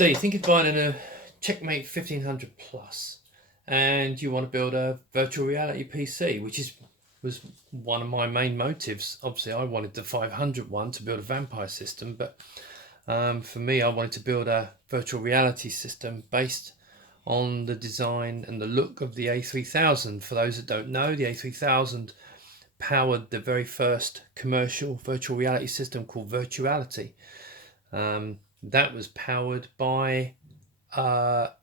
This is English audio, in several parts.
So you think of buying a Checkmate 1500 Plus, and you want to build a virtual reality PC, which was one of my main motives. Obviously, I wanted the 500 one to build a vampire system, but for me, I wanted to build a virtual reality system based on the design and the look of the A3000. For those that don't know, the A3000 powered the very first commercial virtual reality system called Virtuality. That was powered by an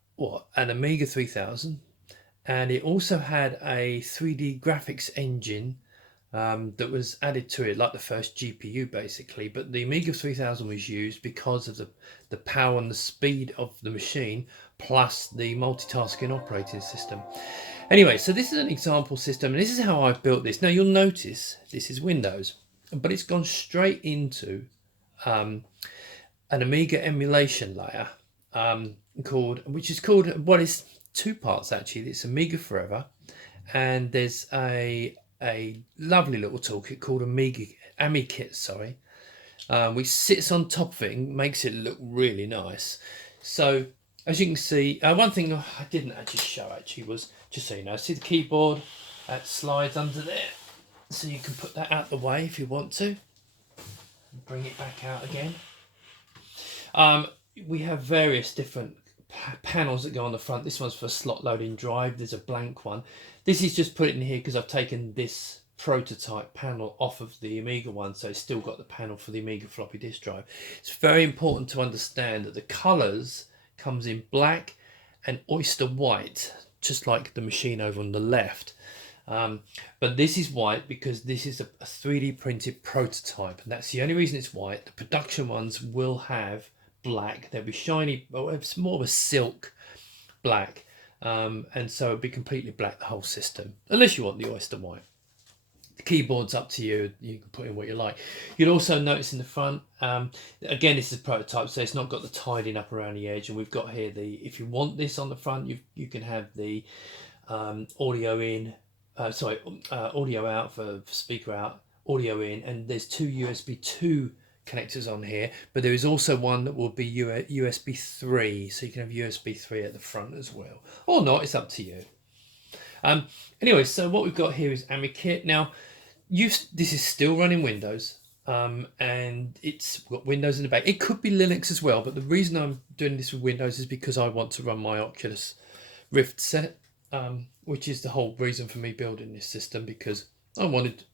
Amiga 3000, and it also had a 3D graphics engine that was added to it, like the first GPU basically. But the Amiga 3000 was used because of the power and the speed of the machine, plus the multitasking operating system. Anyway, so this is an example system, and this is how I've built this. Now you'll notice this is Windows, but it's gone straight into an Amiga emulation layer which is called, well, it's two parts actually. It's Amiga Forever, and there's a lovely little toolkit called Amiga Amikit, which sits on top of it and makes it look really nice. So as you can see, one thing I didn't actually show was, just so you know, see the keyboard that slides under there, so you can put that out the way if you want to, bring it back out again. We have various different panels that go on the front. This one's for slot loading drive. There's a blank one. This is just put in here because I've taken this prototype panel off of the Amiga one, so it's still got the panel for the Amiga floppy disk drive. It's very important to understand that the colors comes in black and oyster white, just like the machine over on the left. But this is white because this is a 3D printed prototype, and that's the only reason it's white. The production ones will have black. They'll be shiny, but it's more of a silk black, and so it'll be completely black, the whole system, unless you want the oyster white. The keyboard's up to you. You can put in what you like. You'll also notice in the front, again, this is a prototype, so it's not got the tidying up around the edge, and we've got here if you want this on the front, you can have the audio in, audio out for speaker out, audio in, and there's two USB 2 connectors on here, but there is also one that will be USB 3, so you can have USB 3 at the front as well, or not. It's up to you. Anyway, so what we've got here is Amikit. Now, this is still running Windows, and it's got Windows in the back. It could be Linux as well, but the reason I'm doing this with Windows is because I want to run my Oculus Rift set, which is the whole reason for me building this system, because I wanted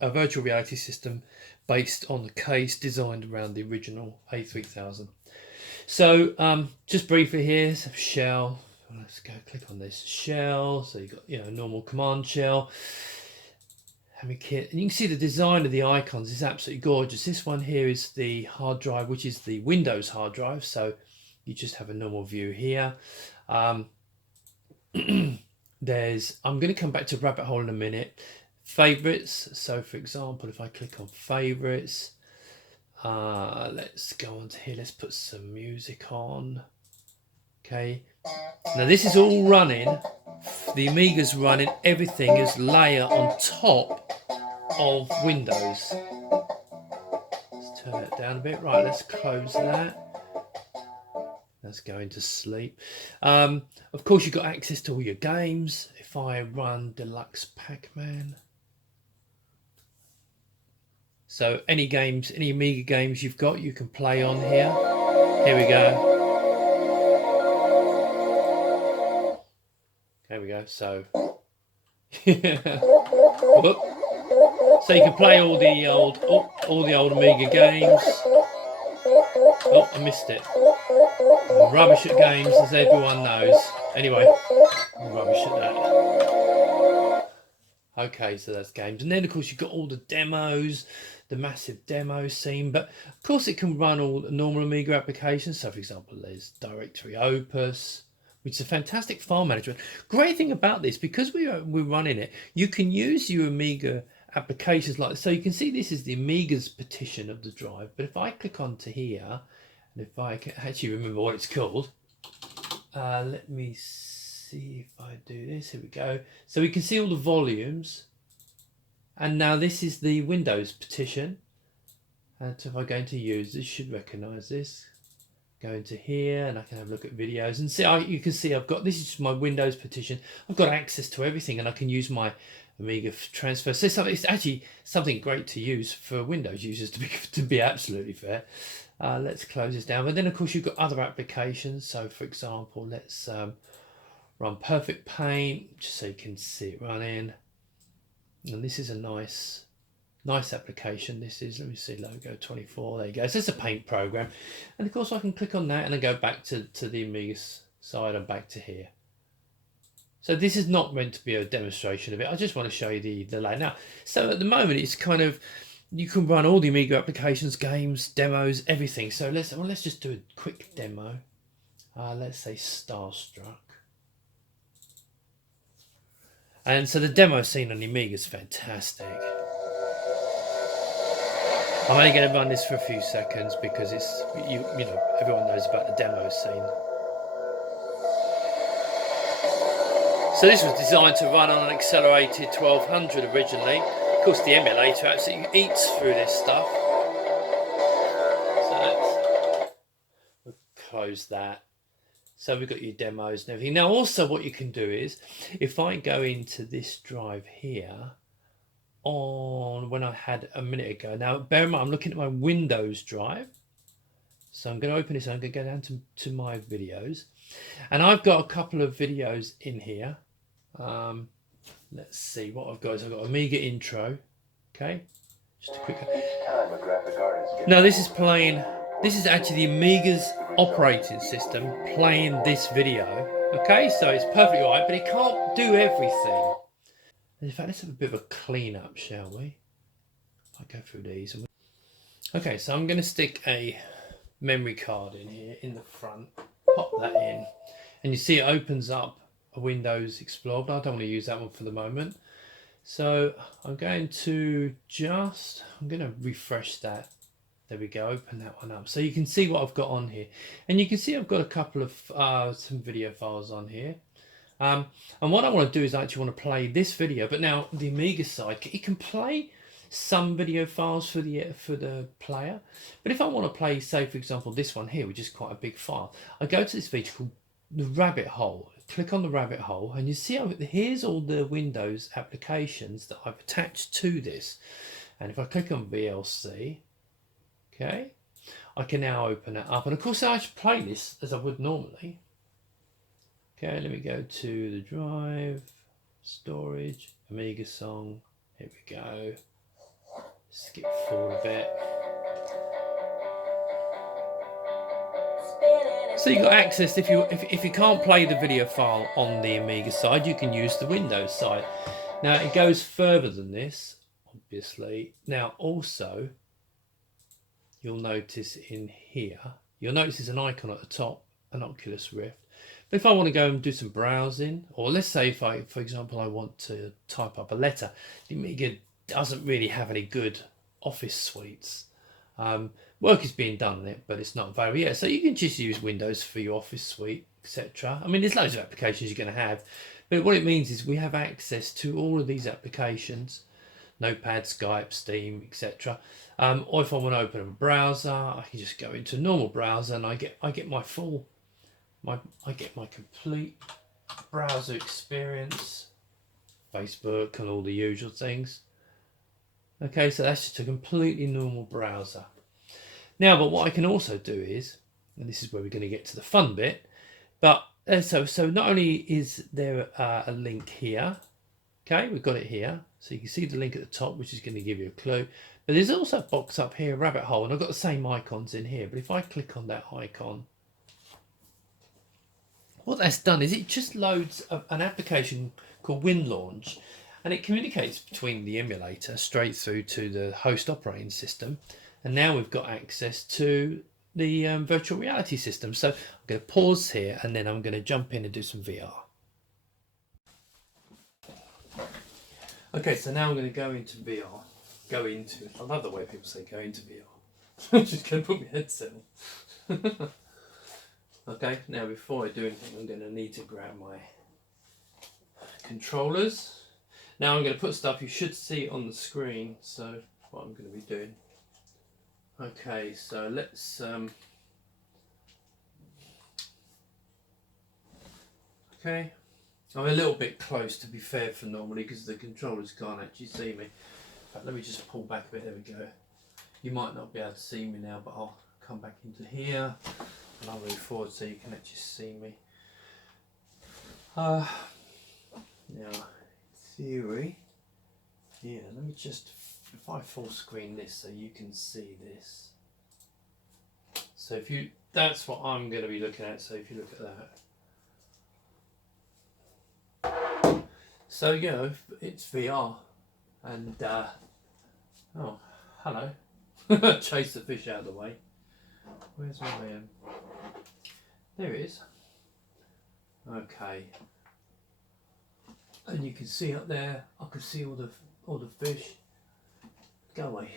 a virtual reality system based on the case designed around the original A3000. So just briefly here, so shell. Let's go click on this shell. So you've got normal command shell, Amikit, and you can see the design of the icons is absolutely gorgeous. This one here is the hard drive, which is the Windows hard drive. So you just have a normal view here. I'm going to come back to rabbit hole in a minute. Favorites. So for example, if I click on favorites, let's go on to here. Let's put some music on. Okay. Now this is all running. The Amiga's running. Everything is layer on top of Windows. Let's turn that down a bit. Right. Let's close that. That's going to sleep. Of course, you've got access to all your games. If I run Deluxe Pac-Man. So any games, any Amiga games you've got, you can play on here. Here we go. There we go. So, so you can play all the old Amiga games. Oh, I missed it. Rubbish at games, as everyone knows. Anyway, rubbish at that. Okay, so that's games, and then of course you've got all the demos, the massive demo scene. But of course it can run all the normal Amiga applications. So for example, there's Directory Opus, which is a fantastic file management. Great thing about this, because we're running it, you can use your Amiga applications like this. So you can see this is the Amiga's partition of the drive. But if I click onto here, and if I can actually remember what it's called, let me see if I do this. Here we go. So we can see all the volumes, and now this is the Windows partition. And so if I go into users, should recognize this. go into here and I can have a look at videos and see. You can see I've got, this is just my Windows partition. I've got access to everything, and I can use my Amiga transfer. So it's actually something great to use for Windows users, to be absolutely fair. Let's close this down. But then of course you've got other applications. So for example, let's run Perfect Paint, just so you can see it running. And this is a nice application. This is, let me see, logo 24, there you go. So it's a paint program, and of course I can click on that and then go back to the Amiga side and back to here. So this is not meant to be a demonstration of it. I just want to show you the layout. Now, so at the moment it's kind of, you can run all the Amiga applications, games, demos, everything. So let's just do a quick demo. Let's say Starstruck. And so the demo scene on the Amiga is fantastic. I'm only going to run this for a few seconds because it's, you know, everyone knows about the demo scene. So this was designed to run on an accelerated 1200 originally. Of course the emulator absolutely eats through this stuff. So we'll close that. So we've got your demos and everything. Now also what you can do is, if I go into this drive here, on when I had a minute ago. Now bear in mind I'm looking at my Windows drive, so I'm going to open this and I'm going to go down to my videos, and I've got a couple of videos in here. Let's see what I've got. I've got Amiga intro. Okay, just a quick. Now this is playing, this is actually the Amiga's operating system playing this video. Okay, so it's perfectly right, but it can't do everything. In fact, let's have a bit of a clean up, shall we? I'll go through these. Okay, so I'm going to stick a memory card in here in the front, pop that in, and you see it opens up a Windows Explorer, but I don't want to use that one for the moment. So I'm going to refresh that. There we go, open that one up. So you can see what I've got on here. And you can see I've got a couple of some video files on here. And what I want to do is I actually want to play this video, but now the Amiga side, it can play some video files for the player. But if I want to play, say for example, this one here, which is quite a big file, I go to this feature called the rabbit hole. Click on the rabbit hole, and you see here's all the Windows applications that I've attached to this. And if I click on VLC, okay, I can now open it up. And of course I should play this as I would normally. Okay, let me go to the drive, storage, Amiga song. Here we go. Skip forward a bit. So you've got access, if you can't play the video file on the Amiga side, you can use the Windows side. Now it goes further than this, obviously. Now also, you'll notice in here, there's an icon at the top, an Oculus Rift. But if I want to go and do some browsing, or let's say for example, I want to type up a letter, the Amiga doesn't really have any good office suites. Work is being done on it, but it's not available yet. So you can just use Windows for your office suite, etc. I mean, there's loads of applications you're going to have, but what it means is we have access to all of these applications, Notepad, Skype, Steam, etc. Or if I want to open a browser, I can just go into a normal browser and I get my complete browser experience, Facebook and all the usual things. Okay, so that's just a completely normal browser. Now, but what I can also do is, and this is where we're going to get to the fun bit, but so not only is there a link here, okay, we've got it here, so you can see the link at the top, which is going to give you a clue, but there's also a box up here, a rabbit hole, and I've got the same icons in here, but if I click on that icon, what that's done is it just loads an application called WinLaunch, and it communicates between the emulator straight through to the host operating system. And now we've got access to the virtual reality system. So I'm going to pause here and then I'm going to jump in and do some VR. Okay, so now I'm going to go into VR. I love the way people say go into VR. I'm just going to put my headset on. Okay, now before I do anything, I'm going to need to grab my controllers. Now I'm going to put stuff, you should see on the screen, so what I'm going to be doing. Okay, so let's Okay. I'm a little bit close, to be fair, for normally, because the controllers can't actually see me. In fact, let me just pull back a bit. There we go. You might not be able to see me now, but I'll come back into here and I'll move forward so you can actually see me. Now, theory. Yeah, let me just, if I full screen this so you can see this. So if you, that's what I'm going to be looking at. So if you look at that. So, you know, it's VR. And, oh, hello. Chase the fish out of the way. Where's my there it is. Okay. And you can see up there, I can see all the fish. Go away.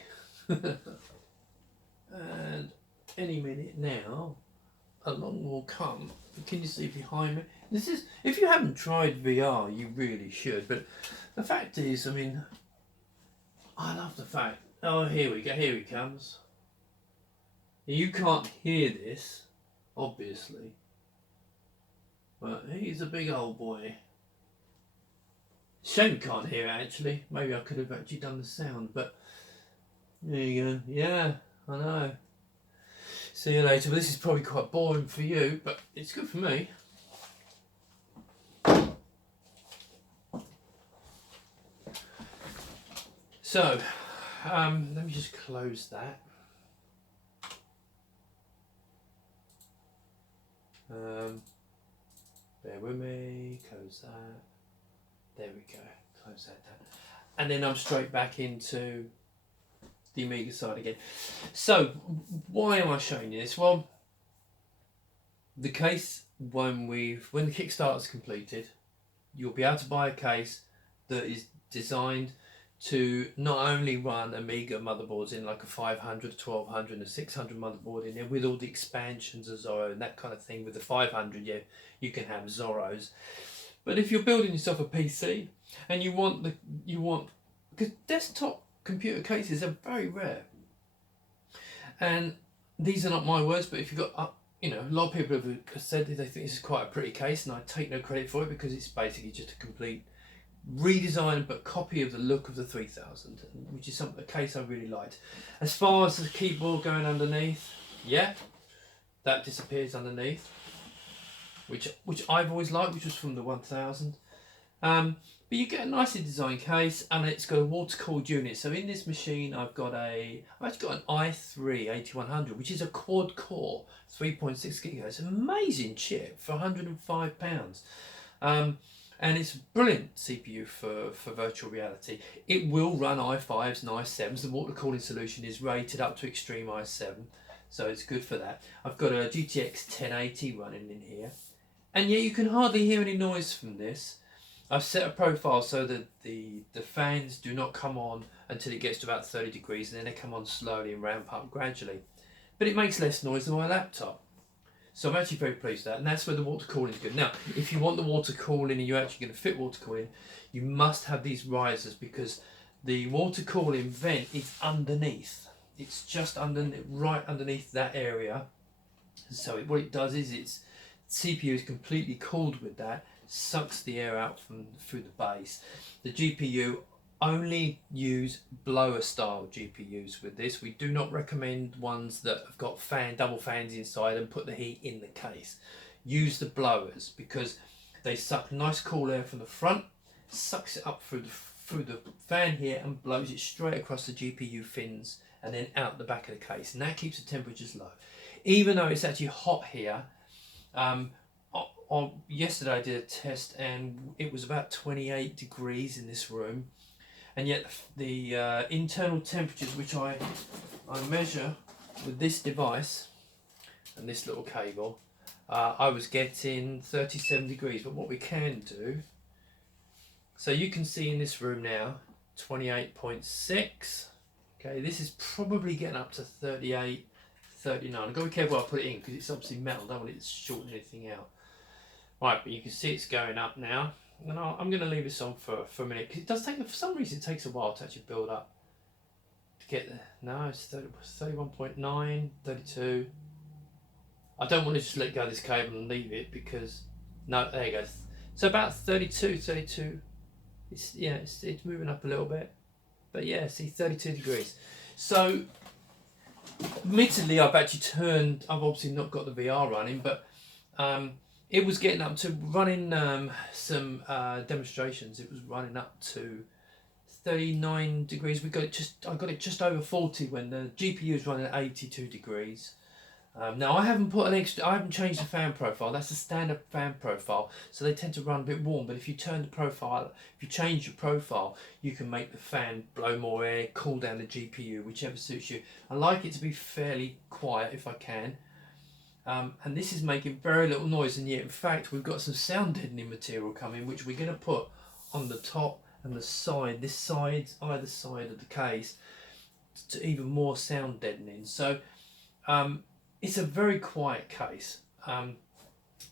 And any minute now, along will come. Can you see behind me? This is, if you haven't tried VR, you really should. But the fact is, I mean, I love the fact. Oh, here we go. Here he comes. You can't hear this, obviously, but he's a big old boy. Shame you can't hear it, actually. Maybe I could have actually done the sound, but there you go. Yeah, I know. See you later. Well, this is probably quite boring for you, but it's good for me. So, let me just close that. Bear with me, close that. There we go, close that down. And then I'm straight back into the Amiga side again. So, why am I showing you this? Well, the case, when the Kickstarter's completed, you'll be able to buy a case that is designed to not only run Amiga motherboards in, like a 500, 1200 and a 600 motherboard in there with all the expansions of Zorro and that kind of thing. With the 500, yeah, you can have Zorros. But if you're building yourself a PC and you want, because desktop computer cases are very rare. And these are not my words, but if you've got, you know, a lot of people have said they think this is quite a pretty case, and I take no credit for it because it's basically just a complete redesign but copy of the look of the 3000, which is a case I really liked. As far as the keyboard going underneath, yeah, that disappears underneath, which I've always liked, which was from the 1000. But you get a nicely designed case, and it's got a water cooled unit. So in this machine, I've actually got an i3 A1500, which is a quad core 3.6 gigahertz, amazing chip for £105. And it's a brilliant CPU for virtual reality. It will run i5s and i7s. The water cooling solution is rated up to extreme i7, so it's good for that. I've got a GTX 1080 running in here, and yet you can hardly hear any noise from this. I've set a profile so that the fans do not come on until it gets to about 30 degrees, and then they come on slowly and ramp up gradually. But it makes less noise than my laptop. So I'm actually very pleased with that, and that's where the water cooling is good. Now, if you want the water cooling and you're actually going to fit water cooling, you must have these risers, because the water cooling vent is underneath. It's just right underneath that area. So what it does is its CPU is completely cooled with that, sucks the air out through the base. The GPU, only use blower style GPUs with this. We do not recommend ones that have got double fans inside and put the heat in the case. Use the blowers, because they suck nice cool air from the front, sucks it up through the fan here and blows it straight across the GPU fins and then out the back of the case, and that keeps the temperatures low. Even though it's actually hot here, yesterday I did a test and it was about 28 degrees in this room, and yet the internal temperatures, which I measure with this device and this little cable, I was getting 37 degrees. But what we can do, so you can see in this room now 28.6. okay, this is probably getting up to 38, 39. I've got to be careful I put it in, because it's obviously metal, I don't want it to shorten anything out. Right, but you can see it's going up now. And I'm going to leave this on for a minute, because it does take, for some reason it takes a while to actually build up to get there. No, it's 31.9, 32. I don't want to just let go of this cable and leave it, because, no, there you go, So about 32. It's, yeah, it's moving up a little bit, but yeah, see, 32 degrees. So admittedly, I've obviously not got the VR running, but it was getting up to running some demonstrations. It was running up to 39 degrees. I got it just over 40 when the GPU is running at 82 degrees. Now I haven't changed the fan profile. That's the standard fan profile, so they tend to run a bit warm. But if you change your profile, you can make the fan blow more air, cool down the GPU, whichever suits you. I like it to be fairly quiet if I can. And this is making very little noise, and yet in fact we've got some sound deadening material coming, which we're going to put on the top and the side, either side of the case, to even more sound deadening. So it's a very quiet case, and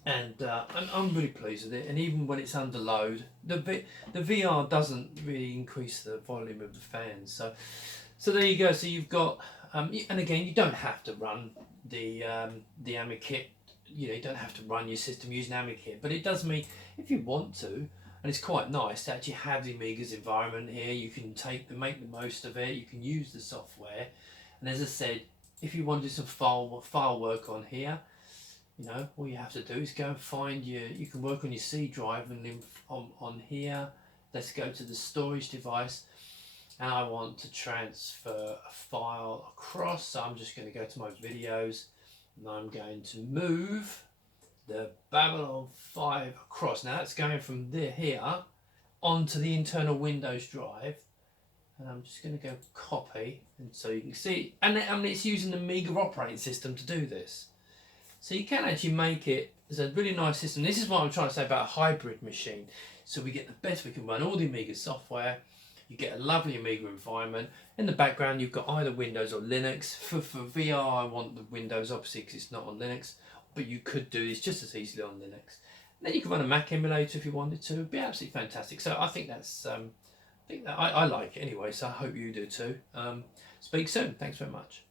I'm really pleased with it. And even when it's under load, the VR doesn't really increase the volume of the fans. So there you go. So you've got, and again, you don't have to run the Amikit. You don't have to run your system using Amikit, but it does mean if you want to, and it's quite nice to actually have the Amiga's environment here. You can make the most of it. You can use the software, and as I said, if you want to do some file work on here, all you have to do is go and find you can work on your C drive, and then on here, let's go to the storage device, and I want to transfer a file across, so I'm just going to go to my videos, and I'm going to move the Babylon 5 across. Now that's going from here onto the internal Windows drive. And I'm just going to go copy, and so you can see, and it's using the Amiga operating system to do this. So you can actually make it as a really nice system. This is what I'm trying to say about a hybrid machine. So we get the best, we can run all the Amiga software, you get a lovely Amiga environment. In the background you've got either Windows or Linux. For VR I want the Windows obviously because it's not on Linux, but you could do this just as easily on Linux. And then you can run a Mac emulator if you wanted to. It'd be absolutely fantastic. So I think that's... I like it anyway, so I hope you do too. Speak soon. Thanks very much.